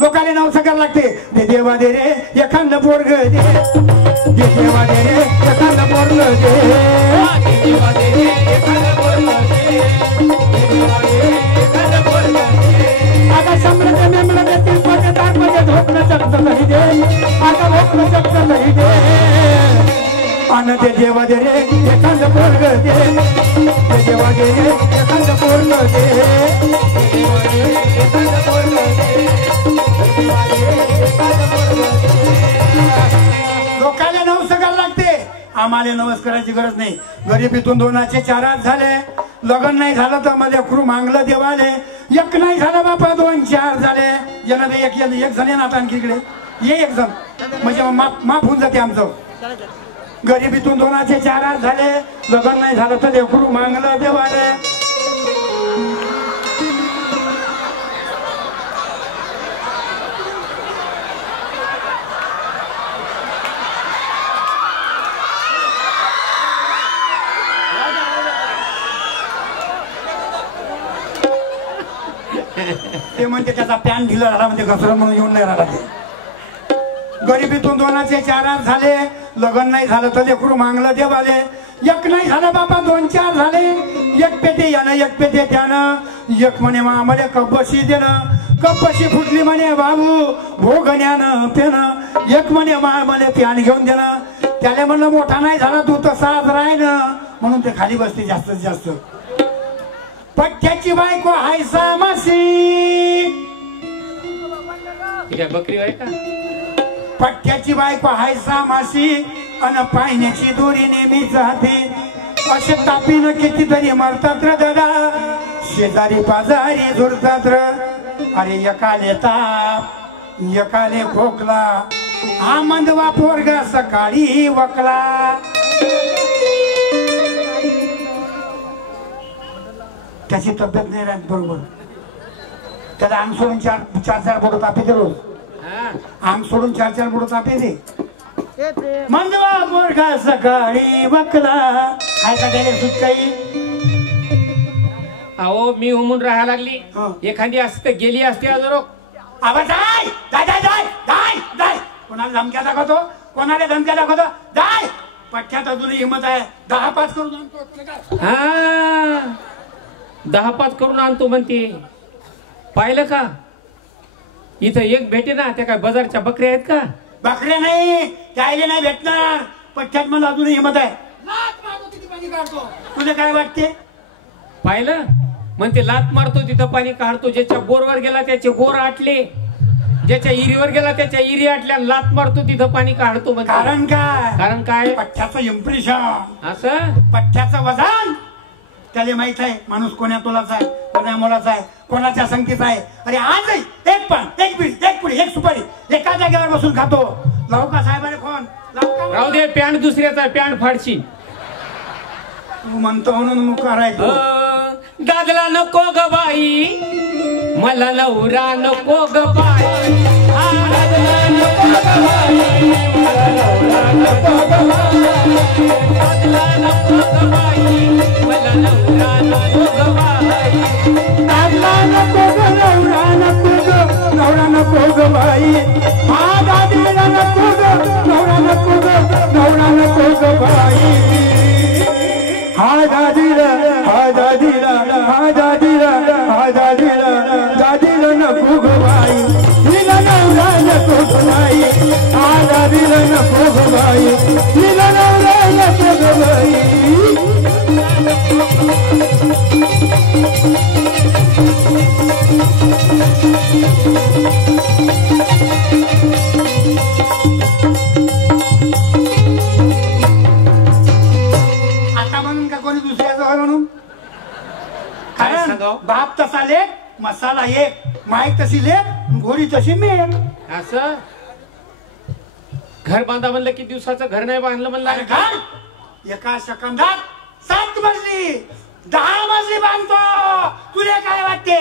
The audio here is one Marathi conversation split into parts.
लोकाले नाव सकार लागते दे देवा दे रे एखादं पोरग दे देवा दे रे एखादं पोरग दे देवा दे रे एखादं पोरग दे देवा दे रे एखादं पोरग दे आता सम्राट मेमला देतील पण तार मध्ये झोपणं शकत नाही दे आता झोपणं शकत नाही दे अन दे देवा दे रे एखादं पोरग दे देवा दे रे एखादं पोरग दे देवा दे रे एखादं पोरग दे लोकांना नमस्कार लागते आम्हाला नमस्काराची गरज नाही गरिबीतून 2चे 4 हात झाले लग्न नाही झालं तर मध्ये क्रू मागलं देवाले एक नाही झालं बापा 2 4 झाले ज्यानं एक झाले ना आता आणखी इकडे ये एक जण म्हणजे माफ होऊन जाते आमचं गरिबीतून 2चे 4 हात झाले लग्न नाही झालं तर लेकरू मागलं देवाले ते म्हणते त्याचा पॅन ढिला झाला म्हणजे घसरण म्हणून येऊन नाही राहिला ते गरिबीतून 2चे 4 हात झाले लग्न नाही झालं तर लेकरू मागलं देवाले एक नाही झालं बाबा 2 4 झाले एक पेटे यानं एक पेटे त्यानं एक म्हणे आम्हाला कब्बशी देणं कब्बशी फुटली म्हणे बाबू भोगण्यानं पेनं एक म्हणे मला प्यान घेऊन देणं त्याला म्हणलं मोठा नाही झाला तू तसाच राहिलं म्हणून ते खाली बसते जास्तीत जास्त पट्ट्याची बायको हायसा मासी बकरी आहे का पट्ट्याची बायको हायसा मासी अन पायण्याची दोरी नेहमी जाते असे तापीनं कितीतरी मरतात र दादा शेजारी पाजारी झुरतात र अरे एकाले ताप एकाले खोकला हा मंदवा पोरगा सकाळी वकला त्याची तब्येत नाही राहत बरोबर त्याला अंग सोडून 4 बोट तापे दे रोज अंग सोडून 4 बोट तापे दे मंदवा पोरगा सकाळी वकला काय का गेले सुटकाई अहो मी उमून राहायला लागली एखादी असते गेली असते अजरो आवाज जाय जाय जाय जाय जाय जाय कोणाला धमक्या दाखवतो कोणाला धमक्या दाखवतो जाय पठ्यात अजून हिंमत आहे 10-5 करून आणतो हा 10-5 करून आणतो म्हणते पाहिलं का इथं एक भेटे ना त्या काय बाजारच्या बकऱ्या आहेत का बकऱ्या नाही त्याला नाही भेटणार पठ्यात मला अजून हिंमत आहे तुला काय वाटते पाहिलं म्हणते लात मारतो तिथं पाणी काढतो ज्याच्या बोरवर गेला त्याचे बोर आटले ज्याच्या इरीवर गेला त्याच्या इरी आटल्या लात मारतो तिथं पाणी काढतो कारण काय पठ्याचं इम्प्रेशन असं पठ्याचं वजन त्याला माहित आहे माणूस कोण्या तोलाचा आहे कोण्या मोलाचा आहे कोणाच्या संगतीचा आहे अरे आज एक पण एक पीठ एक पुडी एक सुपारी एका जागेवर बसून खातो लावू का साहेबाने फोन राहू दे पॅन्ट दुसऱ्याचा पॅन्ट फाडशी तू म्हणतो म्हणून मुकार आहे दादला नको ग बाई मला नवरा नको ग बाई दादला नको ग बाई मला नवरा नको ग बाई मला नवरा नको ग बाई दादला नको ग नवरा नको ग बाई हा दादीला नको ग नवरा नको ग बाई हा दादीला नको ग बाई हिला नवरा नको ग बाई हा दादीला नको ग बाई हिला नवरा नको ग बाई आता म्हणून का कोणी दुसऱ्याचा म्हणून कारण बाप तसा लेख मसाला एक माईक तशी लेख घोडी तशी मेल असं घर बांधा म्हणलं की दिवसाचं घर नाही बांधलं म्हणलं घर एका सेकंदात 7 मजली 10 मजली बांधतो तुला काय वाटते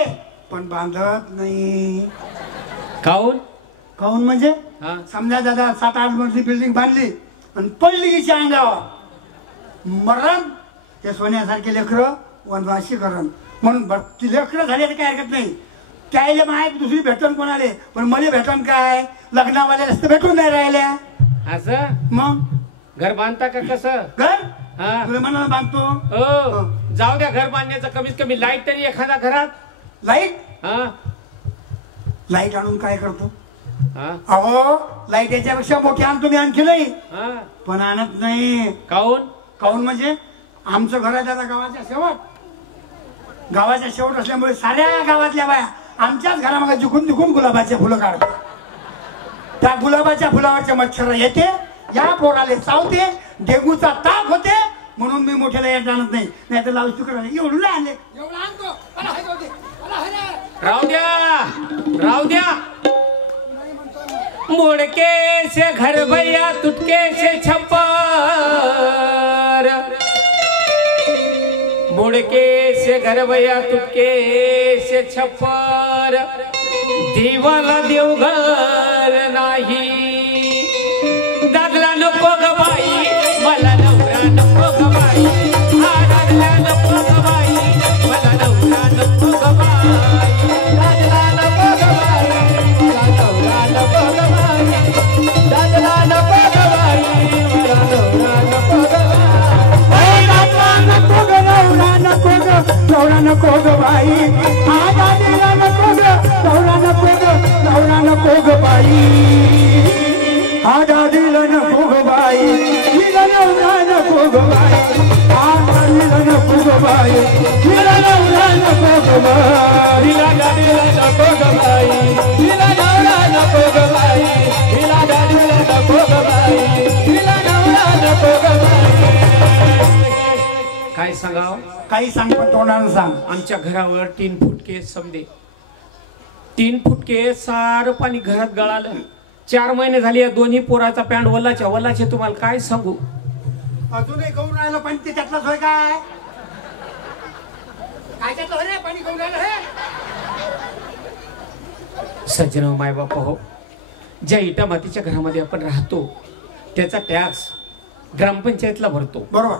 पण बांधत नाही काऊन म्हणजे समजा दादा 7-8 मजली बिल्डिंग बांधली आणि पडली की अंगावर मरण हे सोन्यासारखे लेकरं वनवासी करण म्हणून ती लेकरं झाली तर काय हरकत नाही त्याला माहित दुसरी भेटून कोणाले, पण मला भेटून काय लग्नावाल्या रस्ते भेटून नाही राहिल्या. असं मग घर बांधता का कसं? घर हा. तुला मनाला बांधतो. हो जाऊ द्या, घर बांधण्याचं कमीत कमी लाईट तरी एखादा घरात. लाईट हा लाईट आणून काय करतो? हा अहो लाईट याच्यापेक्षा मोठी आणतो मी आणखी नाही, हा पण आणत नाही. काऊन? काऊन म्हणजे आमचं घर आहे आता गावाच्या शेवट असल्यामुळे साऱ्या गावातल्या बाया आमच्याच घरामागे झुकून झुकून गुलाबाचे फुलं काढतात. त्या गुलाबाच्या फुलावरचे मच्छर येते, या पोराले चावते, डेंगूचा ताप होते, म्हणून मी मोठ्या लाईट आणत नाही. नाही तर लावू चुकलं एवढं नाही आणले, एवढं आणतो. मला हे जाऊ दे, मला हे नाही. राहू द्या राहू द्या. मुड़के से घर भैया तुटके से छप्पर, मुड़के से घर भैया तुटके से छप्पर, देवाला देवघर नाही. दादला नको ग बाई, मला नवरा नको ग बाई. हा दादला नको ग बाई, मला नवरा नको ग बाई. दादला नको ग बाई, मला नवरा नको ग बाई. दादला नको ग बाई, मला नवरा नको ग बाई. नको ग नवरा नको ग, नवरा नको ग बाई. हा दादीला नको ग, नवरा नको ग, नवरा नको ग बाई. हा दादीला नको ग बाई, हिला नवरा नको ग बाई. हा दादीला नको ग बाई, हिला नवरा नको ग बाई. हिला दादीला नको ग बाई, हिला नवरा नको ग बाई. हिला दादीला नको ग बाई, हिला नवरा नको ग बाई. काय सांगाव? काही सांग पण तोंडानं सांग. आमच्या घरावर 3 फुटके समजे, 3 फुटके सारं पाणी घरात गळालं. 4 महिने झाले या दोन्ही पोराचा पॅन्ट वल्लाच्या वल्लाचे. तुम्हाला काय सांगू? अजूनही गहू राहिलं पण ते त्यातलाच होय काय? काय त्यातलं होय रे पाणी गहू राहिलं हे? सज्जन माय बाप हो, ज्या इटा मातीच्या घरामध्ये आपण राहतो त्याचा टॅक्स ग्रामपंचायतला भरतो. बरोबर.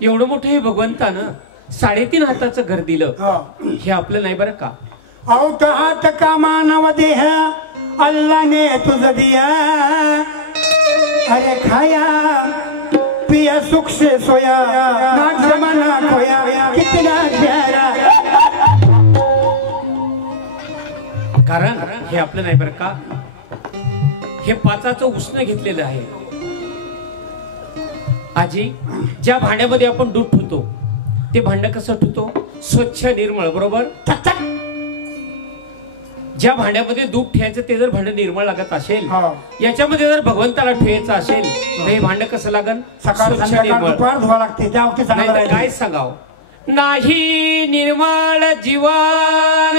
एवढं मोठं हे भगवंतानं 3.5 हाताचं घर दिलं, हो. हे आपलं नाही बरं का? औत हात का मानव देह अल्लाह ने तुझ दिया, अरे खाया पिया सुख से सोया, नाक जमाना खोया, कितना प्यारा. कारण हे आपलं नाही बरं का? हे 5चं उसनं घेतलेलं आहे. आजी, ज्या भांड्यामध्ये आपण दूध ठेवतो ते भांड कसं ठेवतो? स्वच्छ निर्मळ, बरोबर? ज्या भांड्यामध्ये दूध ठेवायचं ते जर भांड निर्मळ लागत असेल, याच्यामध्ये जर भगवंताला ठेवायचं असेल तर हे भांड कसं लागन? सकाळ संध्याकाळ दुपार धुवा लागते. त्या वक्ती नाही काय सांगाव? नाही निर्मळ जीवन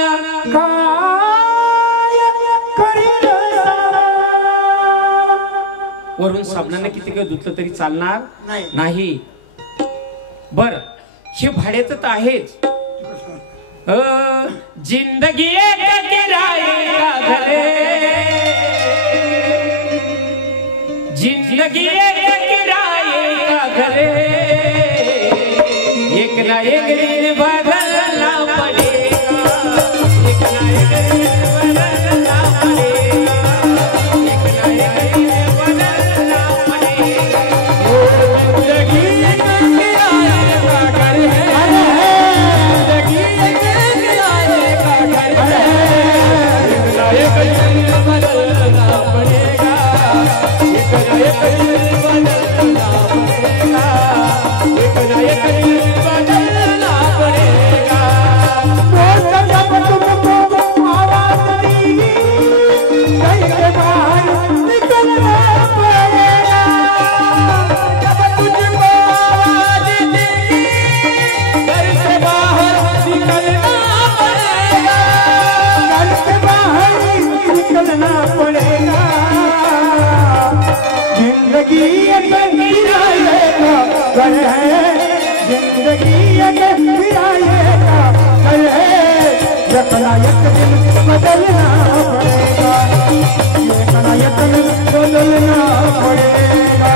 वरून साबणाने किती काही धुतलं तरी चालणार नाही. बर, हे भाड्याचं तर आहेच. जिंदगी एक किराए का घर, जिंदगी एक किराए का घर, एक ना एक दिन बदलना पड़ेगा, एक ना एक दिन बदलना पड़ेगा, एक ना एक दिन बदलना पड़ेगा. जिंदगी एक किराए का घर है, जिंदगी एक किराए का घर है, एक ना एक दिन बदलना पड़ेगा, एक ना एक दिन बदलना पड़ेगा, एक ना एक दिन बदलना पड़ेगा. जब तुमको आवाज देगी घर से बाहर निकलना पड़ेगा, जब तुझको आवाज देगी घर से बाहर निकलना पड़ेगा, घर से बाहर निकलना पड़ेगा. जिंदगी एक किराए का घर है, जिंदगी एक किराए का घर है, एक ना एक दिन बदलना पड़ेगा, एक ना एक दिन बदलना पड़ेगा.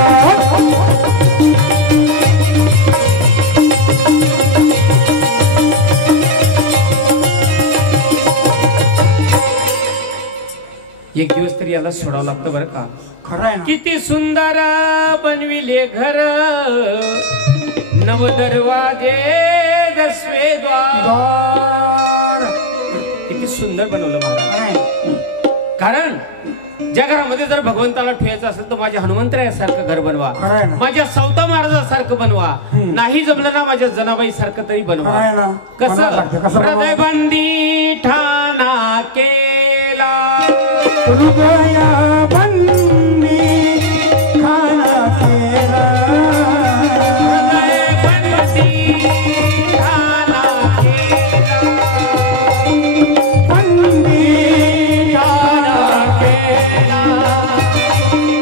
एक दिवस तरी याला सोडावं लागतं बरं का. खरं आहे ना. किती सुंदर बनविले घर, नव दरवाजे दसवे द्वार. द्वार. किती सुंदर बनवलं महाराज. खरं आहे. कारण ज्या घरामध्ये जर भगवंताला ठेवायचं असेल तर माझ्या हनुमंतरायासारखं घर बनवा, खरं आहे ना. माझ्या सावता महाराजासारखं बनवा, नाही जमलं ना माझ्या जनाबाई सारखं तरी बनवा. खरं आहे ना. म्हणावं लागतं. कसं बनवावं? हृदय बंदी ठाणा केला, हृदया बंदी खाना केला. हृदय बंदी ठाणा केला, बंदी खाना केला.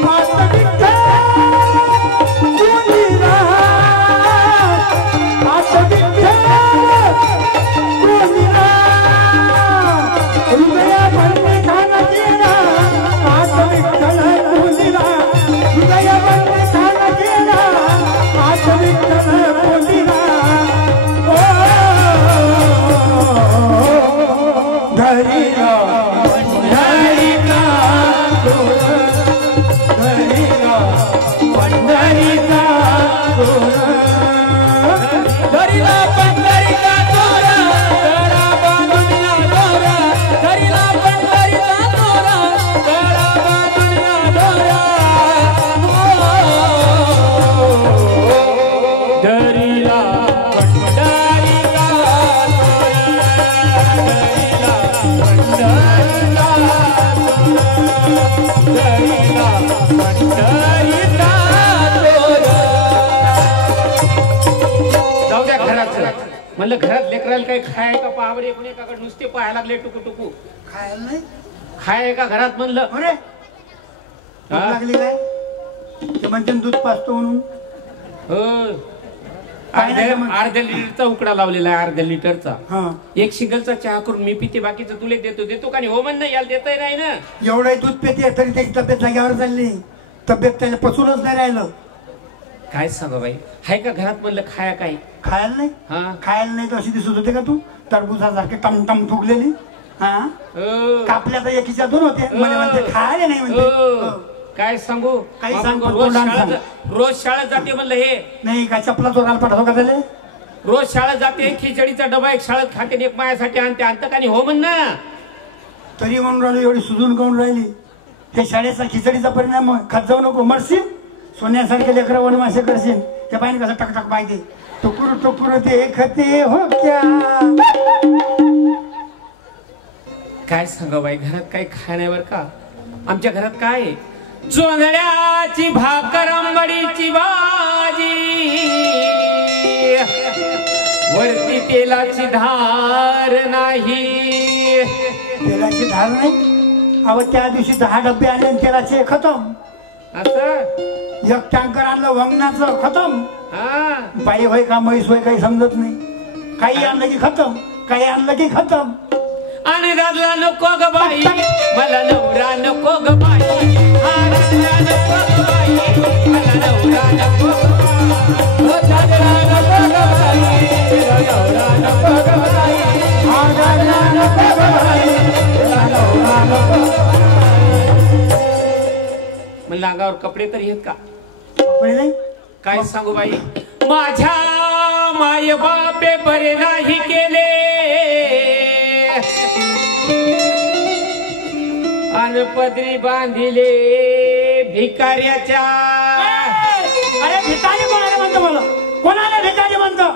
आता विठ्ठल कोणीला, आता विठ्ठल कोणीला. हृदया बंदी खाना केला. आता विठ्ठल कोणीला. हृदया बंदी खाना केला. आता विठ्ठल कोणीला. धरीला पंढरीचा तोर, धरीला पंढरीचा तोर, धरिला पंढरीचा दोरा, गळा बांधून या दोरा, धरिला पंढरीचा दोरा, गळा बांधून या दोरा. धरिला पंढरीचा जाऊ द्या घराचं. म्हणलं घरात लेकराला काही खाय का पावडे कोणी एकाकडे नुसते पाहायला लागले टुकू टुकू. खायला नाही. खाय का घरात म्हणलं. अरे भूक हा? लागली काय? ते म्हणते ना दूध पाजतो म्हणून. हो. काय नाही जमत. अर्ध्या लिटरचा उकडा लावलेला आहे, अर्ध्या लिटरचा. हा. एक सिंगलचा चहा करून मी पिते, बाकीचं तुला देतो का नाही. हो म्हण ना, याला देता नाही ना. एवढं दूध पेते तरी त्याची तब्येत जाग्यावर चालली. तब्येत त्याला पचूनच नाही राहिलं. काय सांगा बाई, हाय का घरात म्हणलं खाया काय. खायला नाही. हा. खायला नाही तर अशी दिसत होते का तू टरबुजासारखे टमटम फुगलेली. हा. हो. कापल्या तर एकीच्या दोन होते. म्हणे म्हणते खायला नाही म्हणते. हो. हो. काय सांगू. काही बाबा, सांग, पण रोज तोंडानं रोज शाळेत जाते म्हणलं हे. नाही का चपला चोराला पाठवतो का त्याला. रोज शाळेत जाते, खिचडीचा डबा एक शाळेत खाते आणि एक माझ्यासाठी आणते. आणतं का नाही. हो म्हण ना. तरी म्हणून राहिलो एवढी सुजून काऊन राहिली. हे शाळेचा खिचडीचा परिणाम खात जाऊ नको, मरशील. सोन्यासारखे लेकरं वनवासे करशील. त्या पाहिजे कसं टकटक पाहिजे. टुकुर टुकुर ते खते हो क्या. काय सांगा बाई, घरात काही खाण्यावर का. आमच्या घरात काय आहे? जोंधळ्याची भाकर, आंबडीची भाजी, वरती तेलाची धार नाही. तेलाची धार नाही. अहो त्या दिवशी 10 डबे आणले आणि तेलाचे खतम. असं. एक टँकर आणलं वंगणाचं खतम. हा. बाई होय का म्हैस होय काही समजत नाही. काही आणलं की खतम, काही आणलं की खतम. आणि दादला नको ग बाई, मला नवरा नको ग बाई. हा दादला नको ग बाई, मला नवरा नको ग बाई. हो दादला नको ग बाई, मला नवरा नको ग बाई. हा दादला नको ग बाई, त्याला नवरा नको ग बाई. म्हणलं अंगावर कपडे तरी आहेत का. कपडे नाही. काय सांगू बाई, माझ्या माय बापे बरे नाही केले, अनपदरी बांधिले भिकाऱ्याच्या. अरे भिकारी कोणाला म्हणतो मला. कोणाला भिकारी म्हणतो.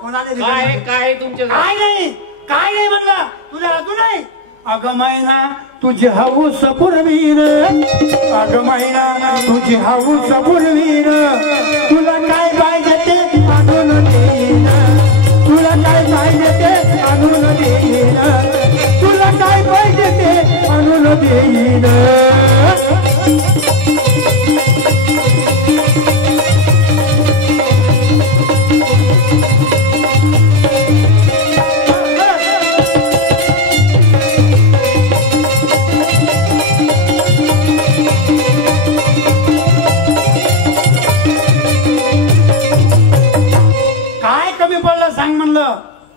कोणाला काय भिकारी. काय तुमच्या काय नाही. काय नाही म्हणलं. तुझ्या तू नाही. अगं मैना तुझी हौस पुरवीर. अगं मैना तुझी हौस पुरवीर. तुला काय पाहिजे ते आणून देईन. तुला काय पाहिजे ते आणून देईन. तुला काय पाहिजे ते आणून देईन.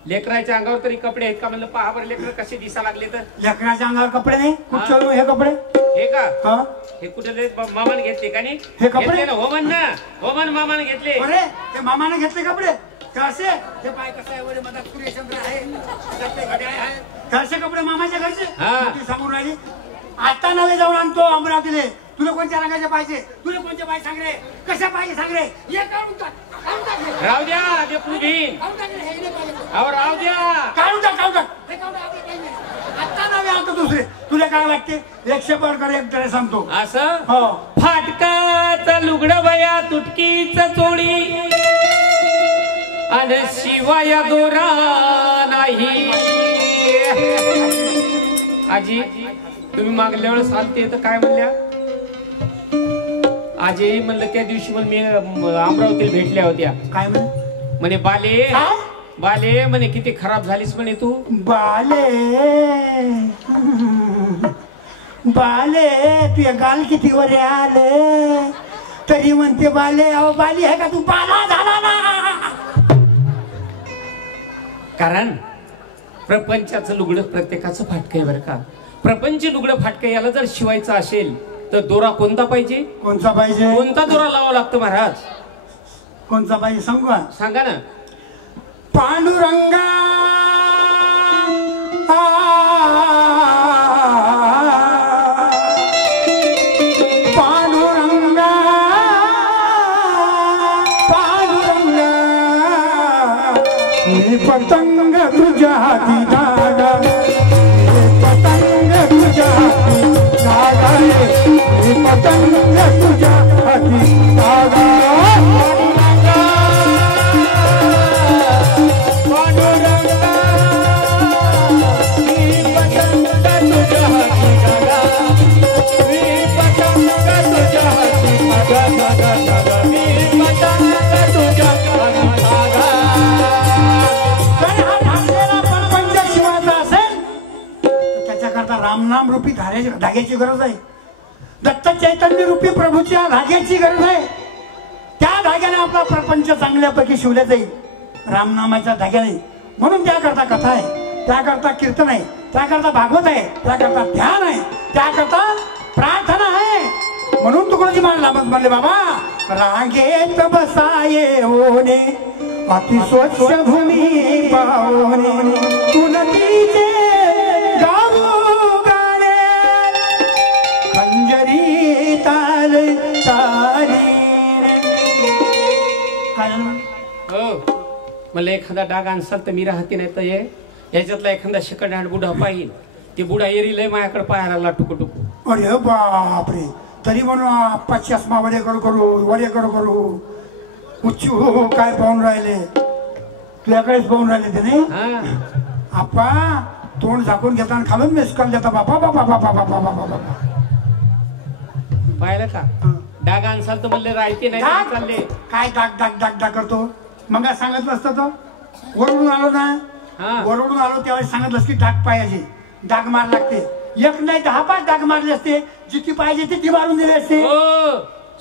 लेकराच्या अंगावर तरी कपडे आहेत का म्हणलं. पहा बरं लेकर कसे दिसा लागले तर. लेकराच्या अंगावर कपडे नाही. कुठचे हे कपडे. हे का हा हे कुठे मामाने घेतले का नाही हे कपडे? घेतले ना होमन मामाने घेतले अरे ते मामाने घेतले कपडे हे असे हे पाय कसं आहे वरे मधात सूर्यचंद्र आहे त्यातले घड्याळ आहे घरचे कपडे मामाच्या घरचे हा. ती सांगून राहिली आता नवे जाऊन आणतो अमरावतीले तुला कोणत्या रंगाचे पाहिजे तुला कोणते पाय सांग रे कशा पाहिजे सांग रे ये काढून टाक काढून टाक रे. राहू द्या ते पुढील काढून टाक रे, हे इकडे पाहिजे. अहो राहू द्या काढून टाक काढून टाक हे काढून टाक, आपले काही नाही. आता नवे आणतो दुसरे तुला काय लागते 100 कर एक तरी सांगतो असं हो फाटकाचं लुगडं बया तुटकीच चोळी आणि शिवाय दोरा नाही आजी तुम्ही मागल्या वेळेस आलते तर काय म्हणल्या आजी म्हणलं त्या दिवशी पण मी अमरावतीला भेटल्या होत्या काय म्हणे म्हणे बाले काय? बाले म्हणे किती खराब झालीस म्हणे तू बाले बाले तुझ्या गाल किती वर आले तरी म्हणते बाले अहो बाली आहे का तू बाला झाला ना कारण प्रपंचाचं लुगडं प्रत्येकाचं फाटकं आहे बरं का प्रपंच लुगडं फाटकं याला जर शिवायचं असेल तर दोरा कोणता पाहिजे कोणचा पाहिजे कोणता दोरा लावा लागतो महाराज कोणचा पाहिजे सांगू का सांगा ना पांडुरंगा पांडुरंगा पांडुरंगा मी पतंग तुझ्या हाती धागा पतंग तुझ्या हाती धागा मी पतंग तुझ्या हाती धागा रामनाम रूपी धाग्याची गरज आहे दत्त चैतन्य रूपी प्रभूच्या धाग्याची गरज आहे त्या धाग्याने आपला प्रपंच चांगल्यापैकी शिवल्या जाईल रामनामाच्या धाग्याने म्हणून त्याकरता कथा आहे त्याकरता कीर्तन आहे त्याकरता भागवत आहे त्याकरता ध्यान आहे त्याकरता प्रार्थना आहे म्हणून तुकडोजी महाराज लाभत म्हणले बाबा रागेत बसाये होणे अति स्वच्छ भूमी पावणे उन्नतीचे मला एखादा डाग आणसाल तर मी राहते नाही तर याच्यातला एखादा शिकड हँड बुडा पाहिजे ते बुडा एरी लय माझ्याकडे पाहायला लागला टुकू टुकू अरे बापरे तरी म्हणून चष्मा वरेकडे करू उच्चू काय पाहून राहिले तुझ्याकडेच पाहून राहिले ते नाही आप्पा तोंड झाकून घेताना खालून मिसकॉल देता बापा बापा बापा बापा बापा बापा पाहिलं का डाग आणसाल तर म्हणले राहते नाही चालले काय डाग डाग डाग डाग करतो मग सांगितलं असतं तो वरडून आलो ना वरडून आलो त्यावेळेस सांगितलं की डाग पाहिजे डाग मार लागते एक नाही 10-5 डाग मारले असते जितकी पाहिजे ती मारून दिले असते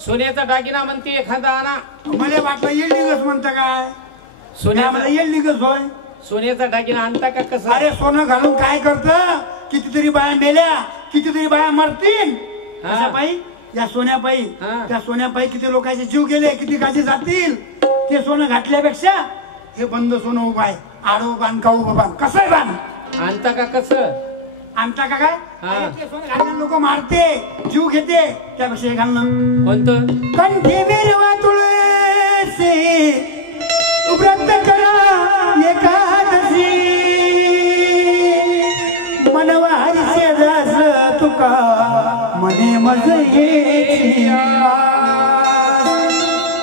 सोन्याचा दागिना म्हणते एखादा आणा मला वाटलं येईल निघस म्हणतं काय सोन्यामध्ये येईल निघस होय सोन्याचा दागिना आणता का कसं अरे सोनं घालून काय करत कितीतरी बाया मेल्या कितीतरी बाया मरतील पायी या सोन्यापायी त्या सोन्यापायी किती लोकांचे जीव गेले किती काशी जातील ते सोनं घातल्यापेक्षा हे बंद सोनं उभं आहे आडो बांध का उभं बांध कसं आहे बांध आणता का कसं आणता का काय ते सोनं घालण्याला लोक मारते जीव घेते त्यापेक्षा हे घालणं कोणतं कंठी बिरवा तुळशी व्रत करा एकादशी मनवारी शेजास तुका मने मजे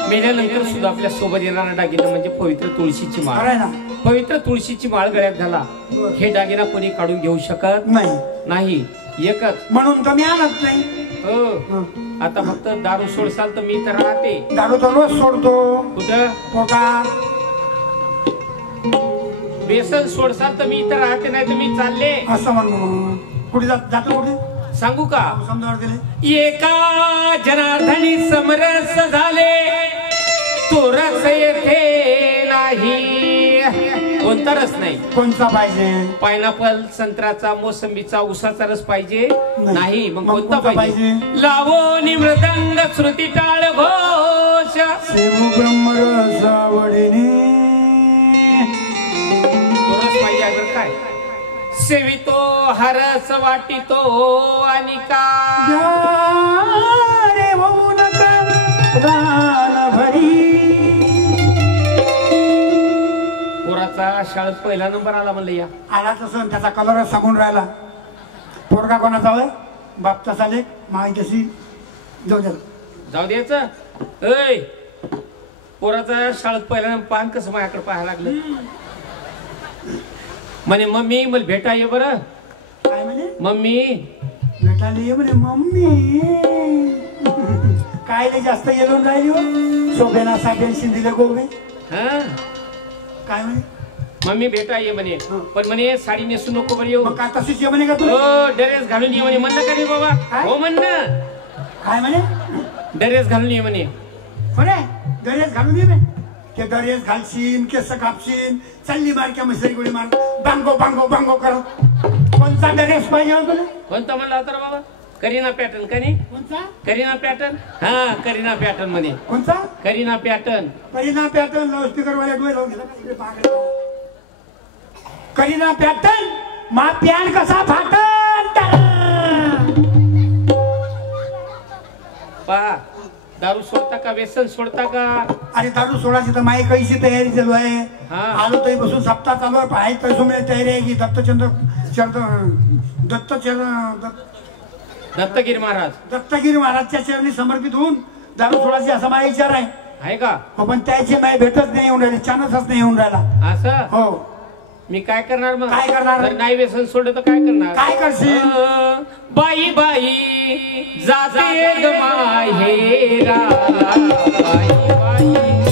मेल्यानंतर सुद्धा आपल्या सोबत येणारा दागिना म्हणजे पवित्र तुळशीची माळ पवित्र तुळशीची माळ गळ्यात घाला हे दागिना कोणी काढून घेऊ शकत नाही एकच म्हणून तर मी आणत नाही हो आता फक्त दारू सोडसाल तर मी तर राहते दारू तर रोज सोडतो कुठं पोटात बेसन सोडसाल तर मी इथं राहते नाही तर मी चालले असं म्हणून कुठे जातो कुठे सांगू का समजावर दिले एका जनार्दनी समरस झाले तो रस येथे नाही कोणता रस नाही. कोणता पाहिजे? पायनॅपल, संत्र्याचा, मोसंबीचा, उसाचा रस पाहिजे नाही. मग मग कोणता कोणता पाहिजे? लावणी मृदंग श्रुती टाळ घोष. सेवू ब्रह्मरस आवडीने. तो रस पाहिजे आहे काय? सेवितो हरस वाटितो आणि का रे होऊ नका दान भरी. पोराचा शाळेत पहिला नंबर आला म्हणलं या. आला तसं त्याचा कलरच सांगून राहिला. पोरगा कोणाचा होय? बापचा साले माई तशी जाऊ द्या. जाऊ द्यायचं. ऐ पोराचा शाळेत पहिला नंबर पान कसं माझ्याकडे पाहायला लागलं. म्हणे मम्मी मला भेटा ये बरं. काय म्हणे? मम्मी भेटायला ये म्हणे. मम्मी काय लय जास्त येऊन राहिली हो. शोभेना साहेबांशी दिले गोबे. हा काय म्हणे? मम्मी भेटा ये म्हणे. पण म्हणे साडी नेसू नको बरं येऊ. मग काय तशीच ये म्हणे का तू? हो ड्रेस घालून ये म्हणे. म्हणलं का रे बाबा? हो म्हण ना. काय म्हणे? ड्रेस घालून ये म्हणे. बरे दरेस घालून ये म्हणे. ते दरेस घालशील, केस कापशील, चालली बारक्या मसरी गोळी मार, बांगो बांगो बांगो कर. कोणता ड्रेस पाहिजे हो तुला? कोणता म्हणला होता रे बाबा? करीना पॅटर्न का नाही? कोणता? करीना पॅटर्न. हा करीना पॅटर्न म्हणे. कोणता? करीना पॅटर्न. करीना पॅटर्न. लाऊडस्पीकर वाले डोळे लावून गेला इकडे पागल. करीना पॅटर्न मा प्यान कसा फाटन. पा दारू सोडता का? व्यसन सोडता का? अरे दारू सोडायची तर माई कैशी तयारी चालू आहे. हा. आलो तरी बसून सप्ताह चालू आहे. पाहाय पैसू मिळेल तयारी आहे की दत्तचंद्र दत्तगिरी महाराज. दत्तगिरी महाराजच्या चरणी समर्पित होऊन दारू सोडायची असा माझा विचार आहे. आहे का? हो पण त्याची माई भेटच नाही येऊन राहिली. चानसच नाही येऊन राहिला. असं हो. मी काय करणार मग? काय करणार? जर नाही व्यसन सोडलं तर काय करणार? काय करशील? बाई बाई जाते माहेरा. बाई बाई